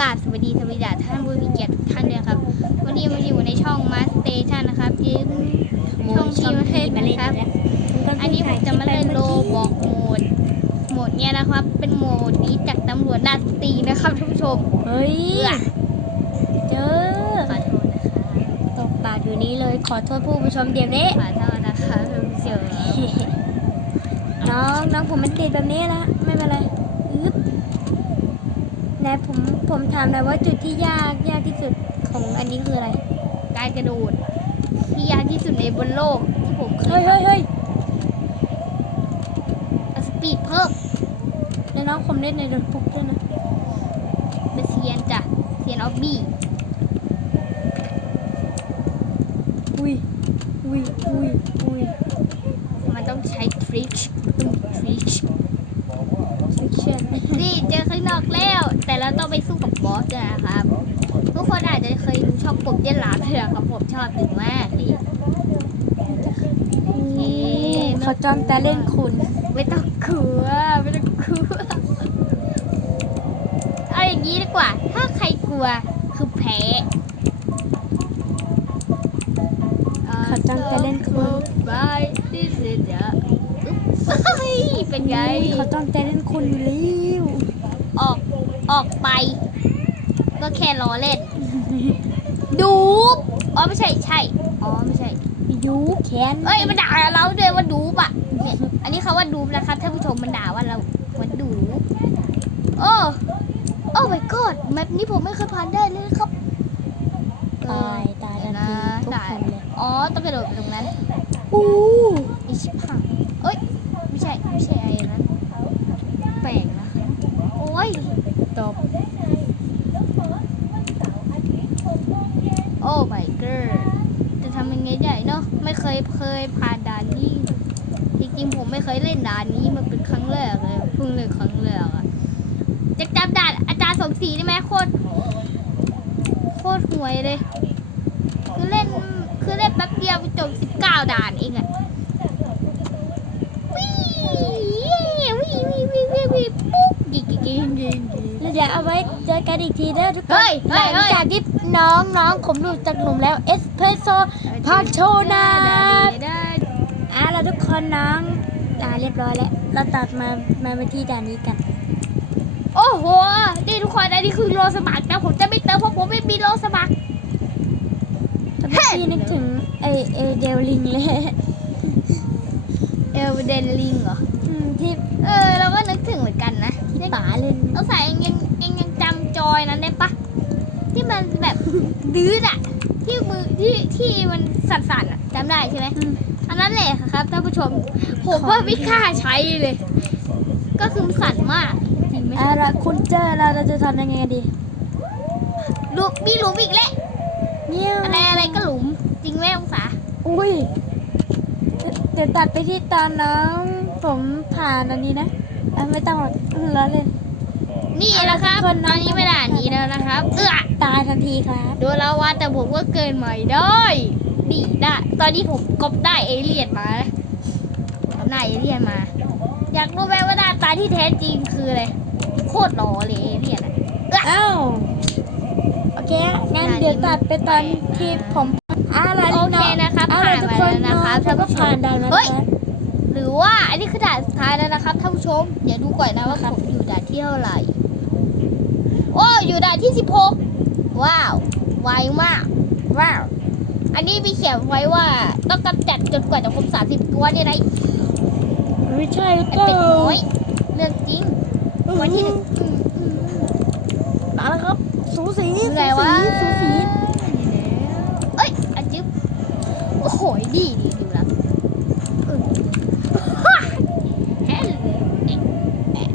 กราบสวัสดีสวัสดีท่านผู้มีเกียรติทุกท่านด้วยครับ วันนี้มาอยู่ในช่องมาสเตชันนะครับที่ช่องที่มาเล่นนะครับ อันนี้ผมจะมาเล่นโลบอกโหมดโหมดเนี้ยนะครับ เป็นโหมดนี้จากตำรวจนาสตีนะครับท่านผู้ชมเฮ้ยเอื้อเจอขอโทษนะคะตกปากอยู่นี้เลยขอโทษผู้ผู้ชมเดี๋ยวนี้ขอโทษนะคะท่านผู้ชมน้องน้องผมมันติดแบบนี้ละไม่เป็นไรอึ๊บ ไหนผมผมถามหน่อยว่าจุดที่ยากยากที่สุดของอันนี้คืออะไร การกระโดดที่ยากที่สุดในบนโลกที่ผมเคเฮ้ยยเฮ้ยเฮ้ยเอาสปีดเพิ่มแล้วน้องผมเล่นในรถปุ๊กด้วยนะเป็นเซียนจ้ะเซียนออฟบี้อุ้ยอุ้ยอุ้ยอุ้ยมันต้องใช้ทริคต้องมีทริคฟิกชั่นนี่ เจอข้างนอกแล้ว แต่เราต้องไปสู้กับบอสด้วยนะครับ ทุกคนอาจจะเคยดูช่องกบเย็นหลามเถอะครับผมชอบดึงมากเลยเคเขาจองแต่เล่นคุณ ไม่ต้องกลัวไม่ต้องกลัวเอาอย่างนี้ดีกว่า ถ้าใครกลัวคือแพ้เขาจองแต่เล่นคุณไปที่สุดอะเฮ้ยเป็นไงเขาจองแต่เล่นคุณอยู่แล้วอ อกออกไป ก็แค่ล้อเล่น ดูบอ๋อไม่ใช่ใช่ อ๋อไม่ใช่ ยูแขนเอ้ยมันด่าเราด้วยว่าดูบอะเนี่ยอันนี้เขาว่าดูบนะครับท่านผู้ชมมันด่าว่าเรามันดูบโอ้โอ้ my god แมปนี้ผมไม่เคยผ่านได้เลยนะครับตายตายทันทีทุกตายคนเลยอ๋อต้องกระโดดไปตรงนั้นอู้อิชิพังเอ้ยไม่ใช่ไม่ใช่ไอ้นั้นแปลกนะคะโอ้ย ตบ โอ้ my god จะทำยังไงได้เนาะไม่ เคยเคยผ่านด่านนี้ จริงๆผมไม่เคยเล่นด่านนี้มันเป็นครั้งแรกเลยเพิ่งเล่นครั้งแรกอะจะจำด่านอาจารย์สมศรีได้ไหมโคตรโคตรห่วยเลย คือเล่นคือเล่นแป๊บเดียวไปจบ19ด่านเองอะวิ่งวิ่งวิ่งวิ่งวิ่งวิ่งปุ๊บยิงยิงยิงยิงยิงแล้วเดี๋ยวเอาไว้เจอกันอีกทีเด้ทุกคนหเฮ้ยลังจากที่น้องน้องผมหลุดจากหลุมแล้วเอสเพรสโซพาโชนาได้อะ แล้วทุกคนน้องอ่าเรียบร้อยแล้ว เราตัดมา มามาที่ด่านนี้กัน โอ้โห นี่ทุกคนอันนี้คือโลสมัครนะผมจะไม่เติมเพราะผมไม่มีโลสมัครแต่เมื่อกี้นึกถึงไอเอเดลลิงเลยเอลเดนลิงเหรออืมที่เออเราก็นึกถึงเหมือนกันนะที่ป๋าเล่นเราใส่เองยังเองยังจำจอยนั้นได้ปะที่มันแบบดื้ออะ ที่มือที่ที่มันสั่นๆอะจำได้ใช่ไหมอืมอันนั้นแหละครับท่านผู้ชมผมว่าไม่กล้าใช้เลย ก็คือมันสั่นมากจริงไหมเอาละคุณเจอเราเราจะทำยังไงดีลูกมีหลุมอีกแล้วเนี่ยอะไรอะไรก็หลุมจริงไหมองศาอุ้ยเดี๋ยวตัดไปที่ตอนน้องผมผ่านอันนี้นะอะไม่ต้องหรอกล้อเล่น นี่แหละครับทุกคนตอนนี้เวลานี้แล้วนะครับ เอื้อตายทันทีครับโดนแล้วว่าแต่ผมก็เกินใหม่ได้ดีได้ตอนนี้ผมกบได้เอเลี่ยนมานะกบได้เอเลี่ยนมา อยากรู้ไหมว่าหน้าตาที่แท้จริงคืออะไรโคตรหล่อเลยเอเลี่ยนอะเอื้ออ้าวโอเคงั้นเดี๋ยวตัดไปตอนที่ผมอะไรโอเคนะครับอะผ่าไรนทุกมาคนแล้วนะครับเธอก็ท่านผู้ชผ่านมด่านมาเฮ้แล้วยหรือว่าอันนี้คือด่านสุดท้ายแล้วนะครับท่านผู้ชม เดี๋ยวดูก่อนนะว่าผมอยู่ด่านที่เท่าไหร่โอ้อยู่ด่านที่ 16 ว้าว ไวมาก ว้าว อันนี้มีเขียนไว้ว่าต้องกำจัดจนกว่าจะครบ30 ตัวเนี่ยนะไม่ใช่ไอก็เป็ดน้อยเรื่องจริง วันที่หนึ่งอืมอืมมาแล้วครับ สูสีอยู่ไหนวะสูสีเอ้ยอันจิ๊บโอ้โหดีดีดูแล้วอืมแฮะเอ๊ะแอะ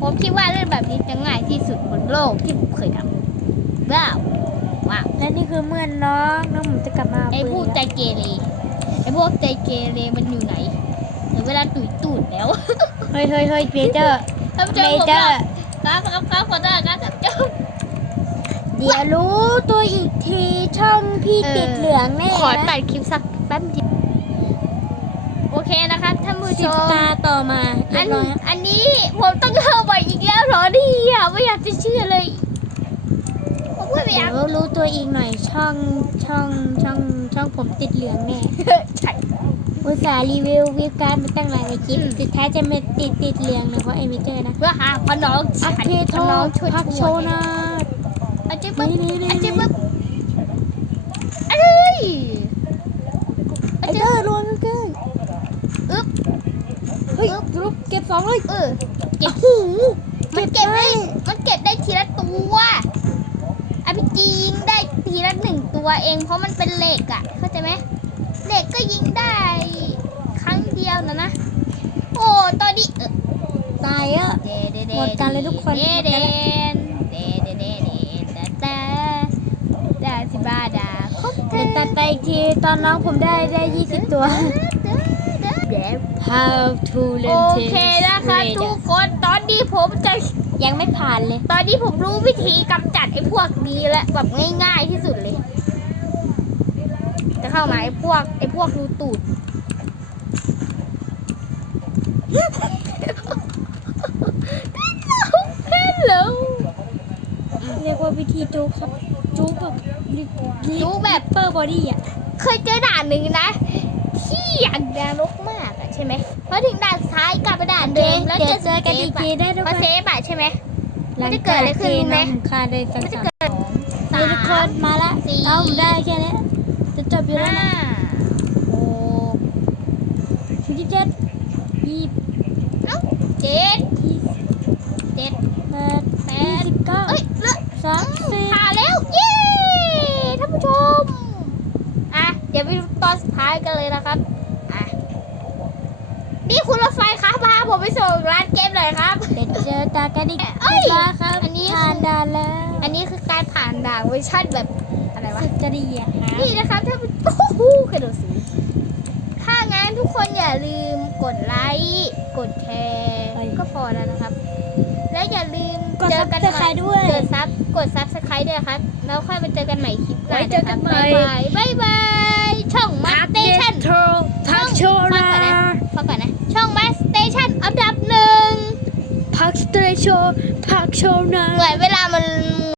ผม คิดว่าเล่นแบบนี้จะง่ายที่สุดบนโลกที่ผมเคยทำว้าวว้าวและนี่คือเมื่อนน้องน้องผมจะกลับมาเาไอ้พวกปืนใจเกเรไอ้พวกใจเกเรมันอยู่ไหนเดี๋ยวเวลาตุยตูดแล้วเฮ้ยเฮ้ยเฮ้ยเมเจอร์ท่านผู้ชเมมผมเจอครับร์ครับครับขอโทษครับท่านผู้ชมเดี๋ยวรู้ตัวอีกทีช่องพี่ติดเหลืองแน่ขอตันะดคลิปสักแป๊บเดียวโอเคนะครับท่านผู้ชสิบมตาต่อมาเรีอัยนบร้อยครับอันนี้ผมต้องเล่าใหม่อีกแล้วเห รอเนี่ยไม่อยากจะเชื่อเลยอยากเดี๋ยวรู้ตัวอีกหน่อยช่องช่องช่องช่องผมติดเหลืองแน่ใช่อุตส่าห์รีวิววิวการ์ดมาตั้งหลายคลิปอืมสุดท้ายจะมาติดติดเหลืองนะเพราะไอ้ไม่เจอนะเพื่อหาพน้องอัพเพโทพน้องช่วยพักโชว์นะอาจิ๊บปึ๊บนี่นี่นี่อาจิ๊บปึ๊บเอ้ยไอ้เจ้ารวมกันเกินอึ๊บเฮ้ยรูปเก็บสองเลยเออเก็บโอ้โห มันเก็บได้ มันเก็บได้ทีละตัวอพีจียิงได้ทีละหนึ่งตัวเอง เพราะมันเป็นเหล็กอะเข้าใจไหมเหล็กก็ยิงได้ครั้งเดียวนะนะ โอ้ ตอนนี้เออตายอะเดเดเดหมดกันเลยทุกคนเดเดเดเดเดเดเดดาดาดาสิบาดาครบเธเดี๋ยวตัดไปอีกทีตอนน้องผมได้ได้20ตัวเดี๋ยว How to โอ learn เคนะคะทุกคนตอนนี้ผมจะ ยังไม่ผ่านเลย ตอนนี้ผมรู้วิธีกำจัดไอ้พวกนี้แล้วแบบง่ายๆที่สุดเลย จะเข้ามาไอ้พวกไอ้พวกรูตูดฮัลโหลเรียกว่าวิธีจูบครับจูบแบบจูแบบ เปอร์บอดี้อะ เคยเจอด่านหนึ่งนะ ที่อย่างนรกมากอะใช่ไหมพอถึงด่านซ้ายกลับไปด่านเดิมแล้วเดี๋ยวจะเจอกันอีกทีได้ทุกพคอน เซฟอะใช่ไหมหลังมันจะเกิดอะไรขึ้นรู้ไหมจากที่น้องผมฆ่าได้สังมันจะสามเกิดนี่ทุกคนมาละสี่ เอาผมได้แค่นี้จะจบอยู่แล้วห้านะหก ยี่สิบเจ็ดยี่สิบ เจ็ด ยี่สิบ เจ็ด แปด แป ยี่ ด สิบเก้า เอ้ยเลือก สามสิบ ผ่านแล้ว เย้ท่านผู้ชม อะ เดี๋ยว ไปดูตอนสุดท้ายกันเลยนะครับอะนี่คุณรถไฟครับพาผมไปส่งร้านเกมหน่อยครับ เดี๋ยวเจอตากันอีกเอ้ยเรียบร้อยครับอันนี้ผ่านด่านแล้วอันนี้คือการผ่านด่านเวอร์ชันแบบอะไรวะ สุดจะดีอะฮะนี่นะครับถ้าโอ้โหกระโดดสูงถ้างั้นทุกคนอย่าลืมกดไลค์กดแชร์ก็พอแล้วนะครับ และอย่าลืมกดเจซัอบกันสใหไครม่ต์ด้วยกดซับกดซับสไครต์ด้วยครับแล้วค่อยมาเจอกันใหม่คลิปหน้าไว้เจอกันใหม่บายบายบาย ช่องมาสเตชันโทรพักโชว์ฟังนะก่อนนะฟังก่อนนะช่องมาสเตชันอันดับหนึ่งพักสเตรโชว์พักโชว์นะเหมือนเวลามัน